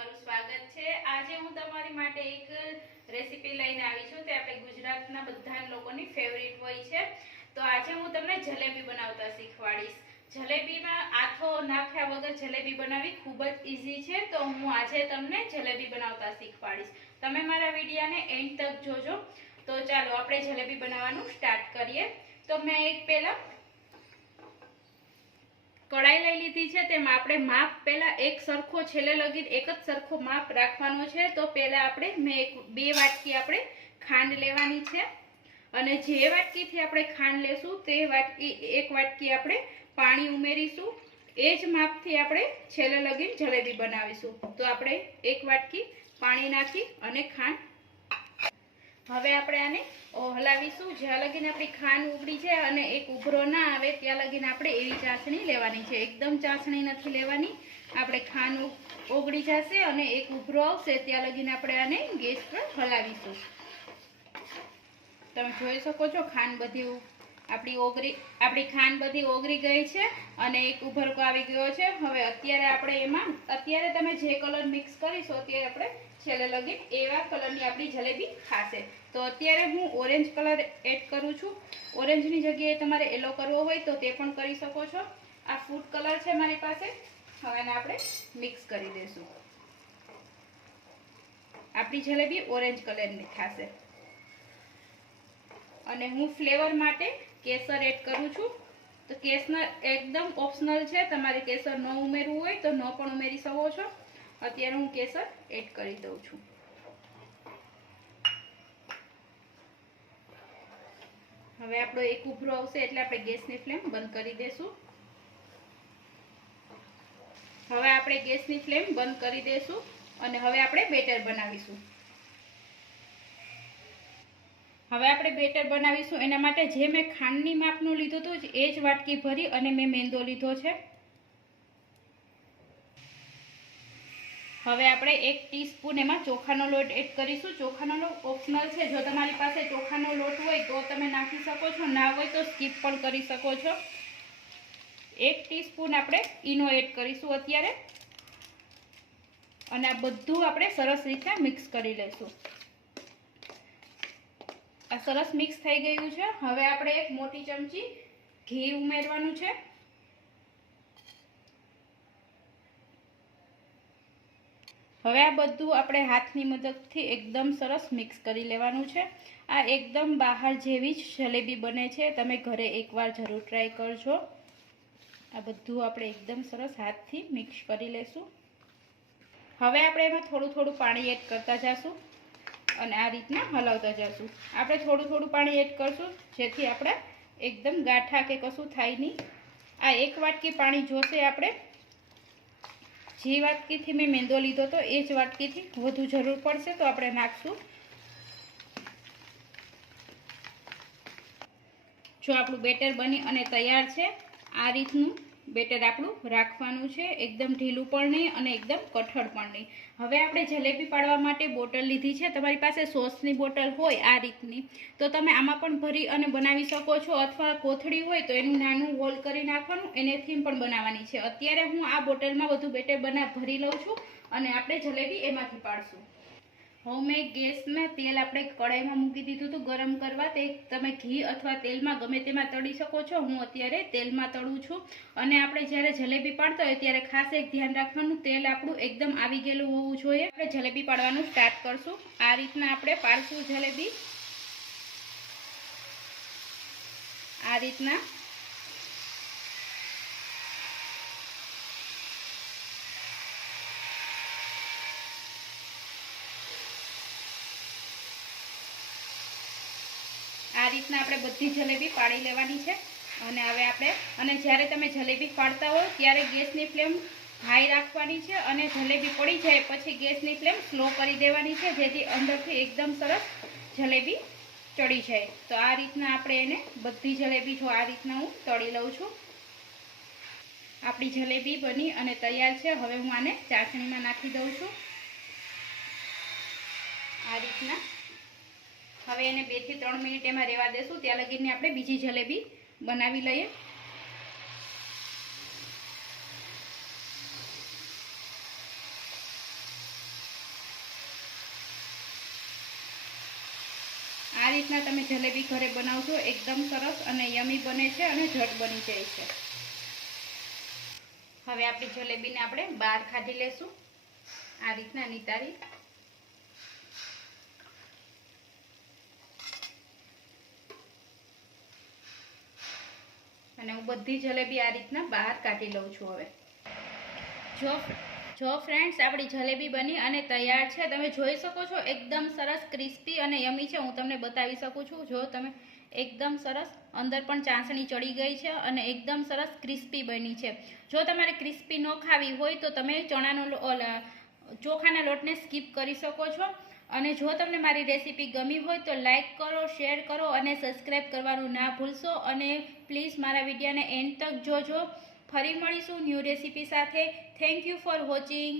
તમારું સ્વાગત છે। આજે હું તમારી માટે એક રેસીપી લઈને આવી છું તે આપણે ગુજરાતના બધા લોકોની ફેવરિટ હોય છે। તો આજે હું તમને જલેબી બનાવતા શીખવાડીશ। જલેબીમાં આથો નાખ્યા વગર જલેબી બનાવવી ખૂબ જ ઈઝી છે। તો હું આજે તમને જલેબી બનાવતા શીખવાડીશ। તમે મારા વિડીયોને એન્ડ તક જોજો। તો ચાલો આપણે જલેબી બનાવવાનું સ્ટાર્ટ કરીએ। તો મેં એક પહેલા कढ़ाई लई लीधी है। तेमां आपणे माप पहला एक सरखो छेल्ले लगी एक ज सरखो माप राखवानो छे। तो पहला आपणे मैं एक 2 वाटकी आपणे खांड लेवानी छे अने जे वाटकीथी आपणे खांड लेशुं ते वाटकी 1 वाटकी आपणे पाणी उमेरीशुं। ए ज मापथी आपणे छेल्ले लगी जलेबी बनावीशुं। तो आपणे 1 वाटकी पाणी नाखी अने खांड हवे आपणे आने हलावीशुं। ज्यां लगीने आपणी खांड उगड़ी जाय अने एक उभरो ना आवे त्यां लगीने आपणे एवी चासणी लेवानी छे। एकदम चासणी नथी लेवानी। आपणे खांड ओगળી जशे अने एक उभरो आवशे त्यां लगीने आपणे आने गैस पर हलावीशुं। तमे जोई शको छो खांड बधी आपणी खांड बधी ओगળી गई छे अने एक उभरको आवी गयो छे। हवे अत्यारे आपणे एमां अत्यारे तमे जे कलर मिक्स करीशो ते आपणे छेल्ले लगी एवा कलरनी आपणी जलेबी थाशे। तो अत्यारे हूँ ऑरेंज कलर एड करूँ छूँ। ऑरेंजनी जग्याए तमारे येलो करवो होय तो ते पण करी शको छो। आ फूड कलर छे मारी पासे। हवे आने आपणे मिक्स करी देशुं। आपणी जलेबी ऑरेंज कलरनी थाशे। अने हूँ फ्लेवर माटे केसर एड करूँ छूँ। तो केसर एकदम ऑप्शनल छे। तमारे केसर न उमेरवुं होय तो न पण उमेरी शको छो। अत्यारे हूँ केसर एड करी दઉં છું। હવે આપણો એક ઉભરો આવશે એટલે આપણે ગેસની ફ્લેમ બંધ કરી દેશું। હવે આપણે ગેસની ફ્લેમ બંધ કરી દેશું અને હવે આપણે બેટર બનાવીશું। હવે આપણે બેટર બનાવીશું એના માટે જે મેં ખાંડની માપનું લીધું હતું એ જ વાટકી ભરી અને મેં મેંદો લીધો છે। હવે આપણે 1 ટીસ્પૂન એમાં ચોખાનો લોટ એડ કરીશું। ચોખાનો લોટ ઓપ્શનલ છે। જો તમારી પાસે ચોખાનો લોટ હોય તો તમે નાખી શકો છો, ના હોય તો સ્કીપ પણ કરી શકો છો। 1 ટીસ્પૂન આપણે ઈનો એડ કરીશું અત્યારે અને આ બધું આપણે સરસ રીતે મિક્સ કરી લઈશું। આ સરસ મિક્સ થઈ ગયું છે। હવે આપણે એક મોટી ચમચી ઘી ઉમેરવાનું છે। હવે આ બધું આપણે હાથની મદદથી એકદમ સરસ મિક્સ કરી લેવાનું છે। આ એકદમ બહાર જેવી જ જલેબી બને છે। તમે ઘરે એકવાર જરૂર ટ્રાય કરજો। આ બધું આપણે એકદમ સરસ હાથથી મિક્સ કરી લેશું। હવે આપણે એમાં થોડું થોડું પાણી એડ કરતા જઈશું અને આ રીતના હલાવતા જઈશું। આપણે થોડું થોડું પાણી એડ કરશું જેથી આપણે એકદમ ગાંઠા કે કશું થાય નહીં। આ 1 વાટકી પાણી જોશે આપણે। જે વાટકીથી મેં મેંદો લીધો તો એ જ વાટકીથી વધુ જરૂર પડશે તો આપણે નાખશું। જો આપણું બેટર બની અને તૈયાર છે। આ રીતનું બેટર આપણું રાખવાનું છે। એકદમ ઢીલું પણ નહીં અને એકદમ કઠણ પણ નહીં। હવે આપણે જલેબી પાડવા માટે બોટલ લીધી છે। તમારી પાસે સોસની બોટલ હોય આ રીતની તો તમે આમાં પણ ભરી અને બનાવી શકો છો, અથવા કોથળી હોય તો એનું નાનું હોલ કરી નાખવાનું, એનેથી પણ બનાવવાની છે। અત્યારે હું આ બોટલમાં બધું બેટર ભરી લઉં છું અને આપણે જલેબી એમાંથી પાડશું। હવે મેં ગેસમાં તેલ આપણે કઢાઈમાં મૂકી દીધું હતું ગરમ કરવા। તે તમે ઘી અથવા તેલમાં ગમે તેમાં તળી શકો છો। હું અત્યારે તેલમાં તળું છું। અને આપણે જ્યારે જલેબી પાડતા હોય ત્યારે ખાસ એક ધ્યાન રાખવાનું, તેલ આપણું એકદમ આવી ગયેલું હોવું જોઈએ। આપણે જલેબી પાડવાનું સ્ટાર્ટ કરશું। આ રીતના આપણે પાડશું જલેબી। આ રીતના આપણે બધી જલેબી પાડી લેવાની છે। અને હવે આપણે જ્યારે તમે જલેબી પાડતા હો ત્યારે ગેસની ફ્લેમ હાઈ રાખવાની છે અને જલેબી પડી જાય પછી ગેસની ફ્લેમ સ્લો કરી દેવાની છે જેથી અંદરથી એકદમ સરસ જલેબી ચડી જાય। તો આ રીતના આપણે એને બધી જલેબી જો આ રીતના હું તળી લઉં છું। આપણી જલેબી બની અને તૈયાર છે। હવે હું આને ચાસણીમાં નાખી દઉં છું આ રીતના। હવે એને 2 થી 3 મિનિટ એમાં રહેવા દેશું ત્યાં લગીને આપણે બીજી જલેબી બનાવી લઈએ। રીતના તમે જલેબી ઘરે બનાવશો એકદમ સરસ અને યમી બને છે અને ઝટ બની જાય છે. હવે આપણી જલેબીને આપણે બહાર કાઢી લેશું આ રીતના નિતારી. અને હું બધી જલેબી આ રીતના બહાર કાઢી લઉં છું. હવે જો ફ્રેન્ડ્સ આપણી જલેબી બની અને તૈયાર છે. તમે જોઈ શકો છો એકદમ સરસ ક્રિસ્પી અને યમી છે. હું તમને બતાવી શકું છું. જો તમે એકદમ સરસ અંદર પણ ચાસણી ચડી ગઈ છે અને એકદમ સરસ ક્રિસ્પી બની છે. જો તમારે ક્રિસ્પી ન ખાવી હોય તો તમે ચોખાના લોટને સ્કીપ કરી શકો છો. અને જો તમને મારી રેસીપી ગમી હોય તો લાઈક કરો, શેર કરો અને સબસ્ક્રાઈબ કરવાનું ના ભૂલશો. અને પ્લીઝ મારા વિડીયોને એન્ડ તક જોજો. ફરી મળીશું ન્યૂ રેસીપી સાથે. Thank you for watching.